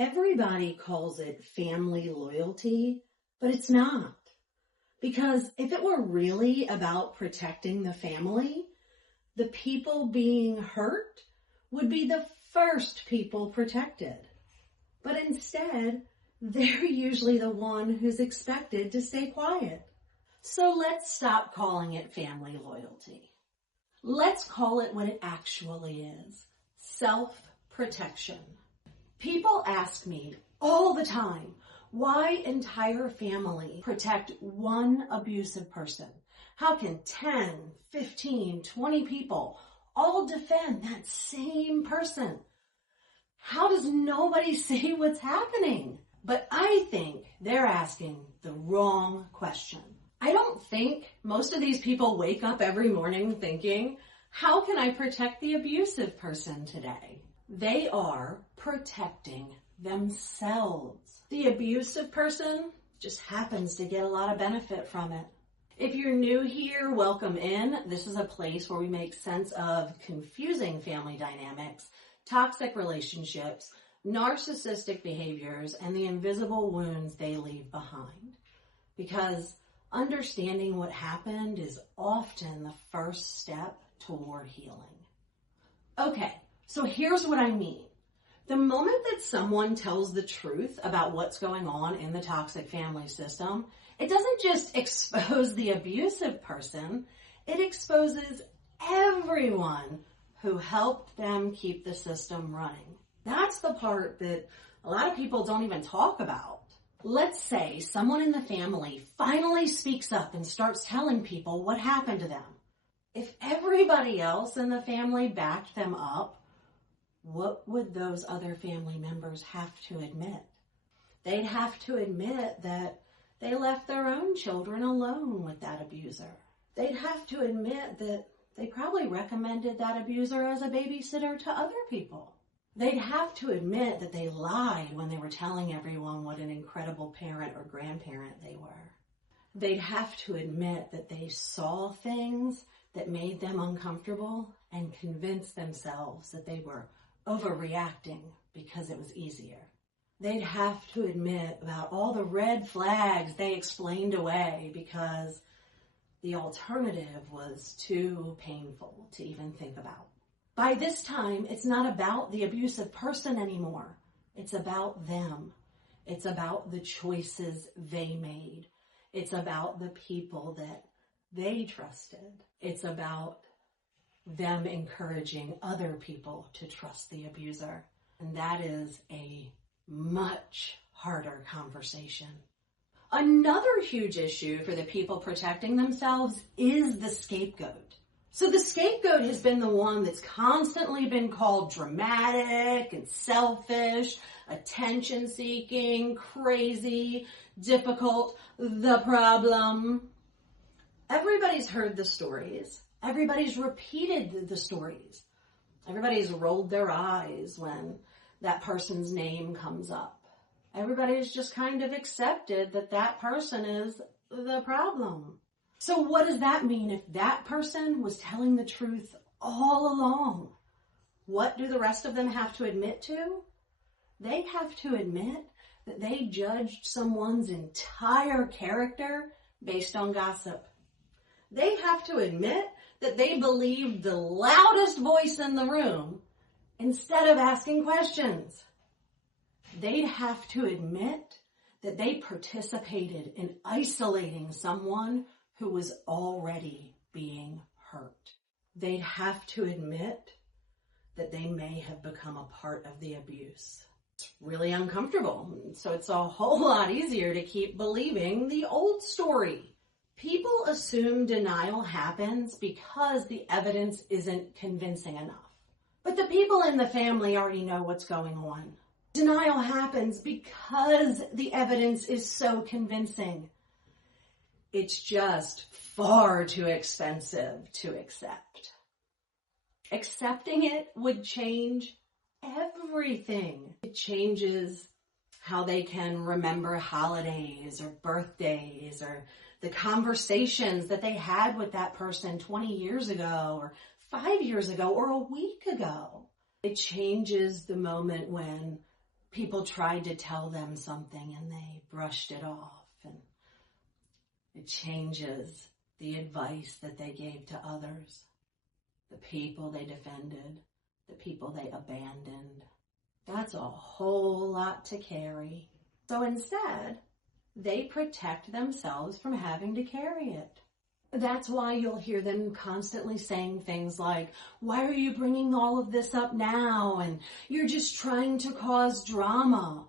Everybody calls it family loyalty, but it's not. Because if it were really about protecting the family, the people being hurt would be the first people protected. But instead, they're usually the one who's expected to stay quiet. So let's stop calling it family loyalty. Let's call it what it actually is: self-protection. People ask me all the time, why entire family protect one abusive person? How can 10, 15, 20 people all defend that same person? How does nobody see what's happening? But I think they're asking the wrong question. I don't think most of these people wake up every morning thinking, how can I protect the abusive person today? They are protecting themselves. The abusive person just happens to get a lot of benefit from it. If you're new here, welcome in. This is a place where we make sense of confusing family dynamics, toxic relationships, narcissistic behaviors, and the invisible wounds they leave behind. Because understanding what happened is often the first step toward healing. Okay, so here's what I mean. The moment that someone tells the truth about what's going on in the toxic family system, it doesn't just expose the abusive person, it exposes everyone who helped them keep the system running. That's the part that a lot of people don't even talk about. Let's say someone in the family finally speaks up and starts telling people what happened to them. If everybody else in the family backed them up, what would those other family members have to admit? They'd have to admit that they left their own children alone with that abuser. They'd have to admit that they probably recommended that abuser as a babysitter to other people. They'd have to admit that they lied when they were telling everyone what an incredible parent or grandparent they were. They'd have to admit that they saw things that made them uncomfortable and convinced themselves that they were overreacting because it was easier. They'd have to admit about all the red flags they explained away because the alternative was too painful to even think about. By this time, it's not about the abusive person anymore. It's about them. It's about the choices they made. It's about the people that they trusted. It's about them encouraging other people to trust the abuser. And that is a much harder conversation. Another huge issue for the people protecting themselves is the scapegoat. So the scapegoat has been the one that's constantly been called dramatic and selfish, attention-seeking, crazy, difficult, the problem. Everybody's heard the stories. Everybody's repeated the stories. Everybody's rolled their eyes when that person's name comes up. Everybody's just kind of accepted that that person is the problem. So what does that mean if that person was telling the truth all along? What do the rest of them have to admit to? They have to admit that they judged someone's entire character based on gossip. They have to admit that they believed the loudest voice in the room instead of asking questions. They'd have to admit that they participated in isolating someone who was already being hurt. They'd have to admit that they may have become a part of the abuse. It's really uncomfortable, so it's a whole lot easier to keep believing the old story. People assume denial happens because the evidence isn't convincing enough. But the people in the family already know what's going on. Denial happens because the evidence is so convincing. It's just far too expensive to accept. Accepting it would change everything. It changes how they can remember holidays or birthdays or the conversations that they had with that person 20 years ago or 5 years ago or a week ago. It changes the moment when people tried to tell them something and they brushed it off, and it changes the advice that they gave to others, the people they defended, the people they abandoned. That's a whole lot to carry. So instead, they protect themselves from having to carry it. That's why you'll hear them constantly saying things like, why are you bringing all of this up now? And you're just trying to cause drama.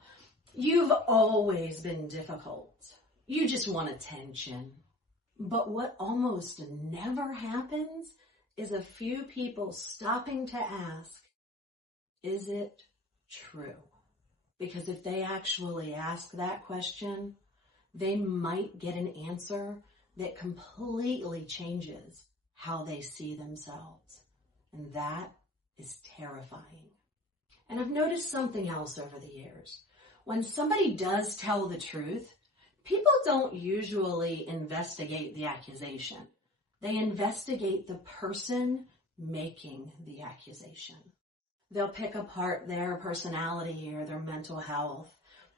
You've always been difficult. You just want attention. But what almost never happens is a few people stopping to ask, is it true? Because if they actually ask that question, they might get an answer that completely changes how they see themselves. And that is terrifying. And I've noticed something else over the years. When somebody does tell the truth, people don't usually investigate the accusation. They investigate the person making the accusation. They'll pick apart their personality or their mental health,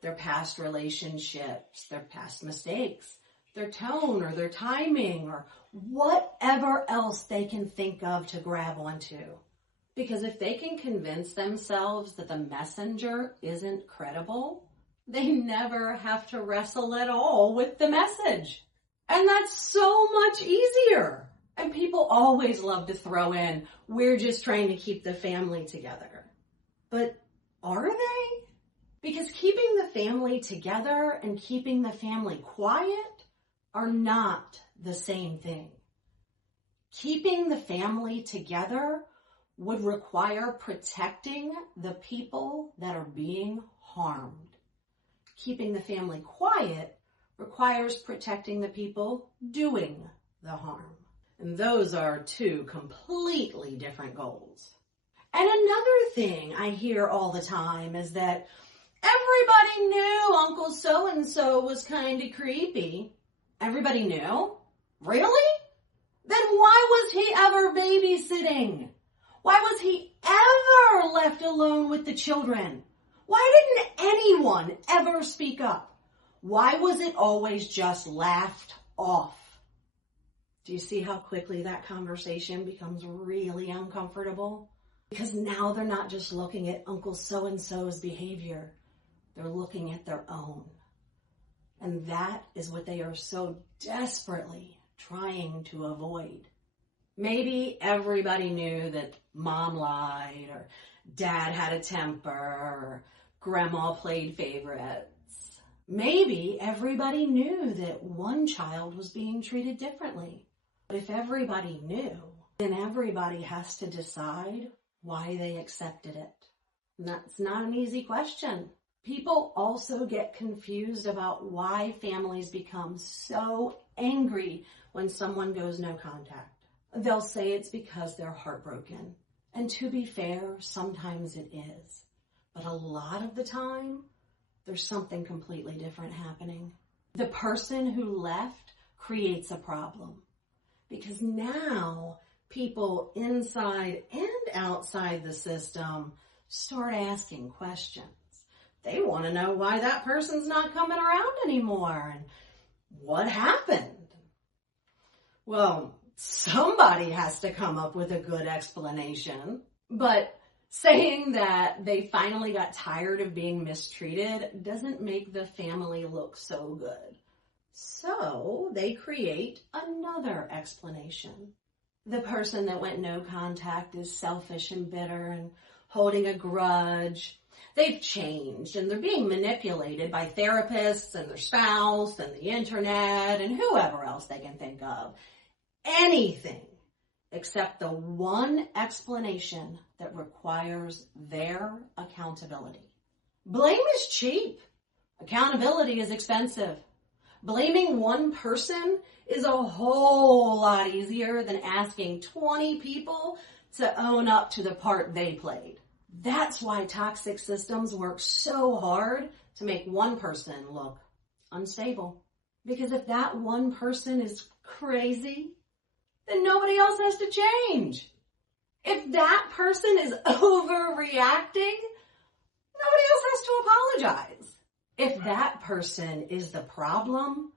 their past relationships, their past mistakes, their tone or their timing or whatever else they can think of to grab onto. Because if they can convince themselves that the messenger isn't credible, they never have to wrestle at all with the message. And that's so much easier. And people always love to throw in, we're just trying to keep the family together. But are they? Because keeping the family together and keeping the family quiet are not the same thing. Keeping the family together would require protecting the people that are being harmed. Keeping the family quiet requires protecting the people doing the harm. And those are two completely different goals. And another thing I hear all the time is that everybody knew Uncle so-and-so was kind of creepy. Everybody knew? Really? Then why was he ever babysitting? Why was he ever left alone with the children? Why didn't anyone ever speak up? Why was it always just laughed off? Do you see how quickly that conversation becomes really uncomfortable? Because now they're not just looking at Uncle so-and-so's behavior. They're looking at their own. And that is what they are so desperately trying to avoid. Maybe everybody knew that mom lied, or dad had a temper, or grandma played favorites. Maybe everybody knew that one child was being treated differently. But if everybody knew, then everybody has to decide why they accepted it. And that's not an easy question. People also get confused about why families become so angry when someone goes no contact. They'll say it's because they're heartbroken. And to be fair, sometimes it is. But a lot of the time, there's something completely different happening. The person who left creates a problem. Because now people inside and outside the system start asking questions. They want to know why that person's not coming around anymore and what happened. Well, somebody has to come up with a good explanation. But saying that they finally got tired of being mistreated doesn't make the family look so good. So they create another explanation. The person that went no contact is selfish and bitter and holding a grudge. They've changed and they're being manipulated by therapists and their spouse and the internet and whoever else they can think of. Anything except the one explanation that requires their accountability. Blame is cheap. Accountability is expensive. Blaming one person is a whole lot easier than asking 20 people to own up to the part they played. That's why toxic systems work so hard to make one person look unstable. Because if that one person is crazy, then nobody else has to change. If that person is overreacting, Nobody else has to apologize. If that person is the problem,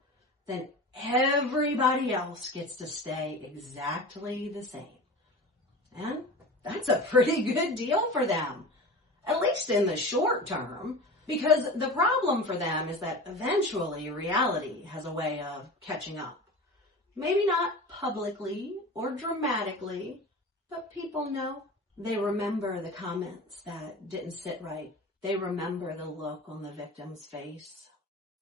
then everybody else gets to stay exactly the same. And that's a pretty good deal for them, at least in the short term, because the problem for them is that eventually reality has a way of catching up. Maybe not publicly or dramatically, but people know. They remember the comments that didn't sit right. They remember the look on the victim's face.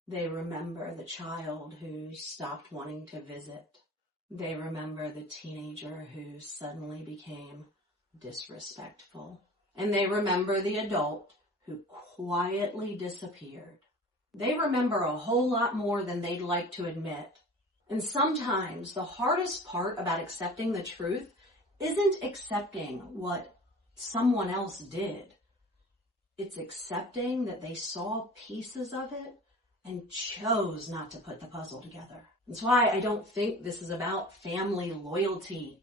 They remember the child who stopped wanting to visit. They remember the teenager who suddenly became disrespectful. And they remember the adult who quietly disappeared. They remember a whole lot more than they'd like to admit. And sometimes the hardest part about accepting the truth isn't accepting what someone else did. It's accepting that they saw pieces of it and chose not to put the puzzle together. That's why I don't think this is about family loyalty.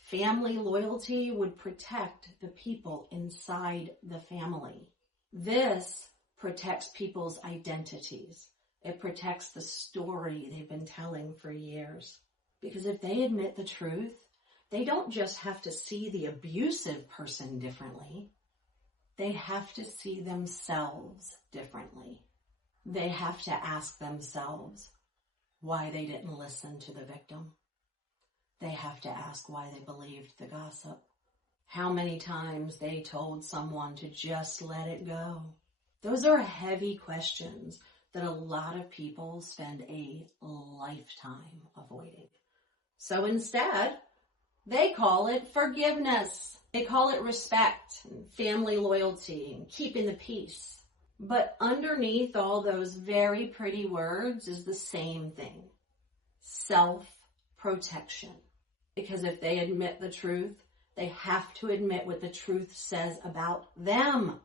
Family loyalty would protect the people inside the family. This protects people's identities. It protects the story they've been telling for years. Because if they admit the truth, they don't just have to see the abusive person differently. They have to see themselves differently. They have to ask themselves why they didn't listen to the victim. They have to ask why they believed the gossip. How many times they told someone to just let it go. Those are heavy questions that a lot of people spend a lifetime avoiding. So instead, they call it forgiveness. They call it respect and family loyalty and keeping the peace. But underneath all those very pretty words is the same thing. Self-protection. Because if they admit the truth, they have to admit what the truth says about them.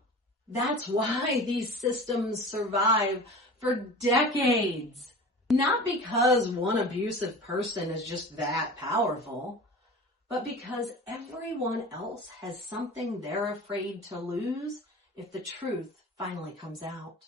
That's why these systems survive for decades. Not because one abusive person is just that powerful, but because everyone else has something they're afraid to lose if the truth finally comes out.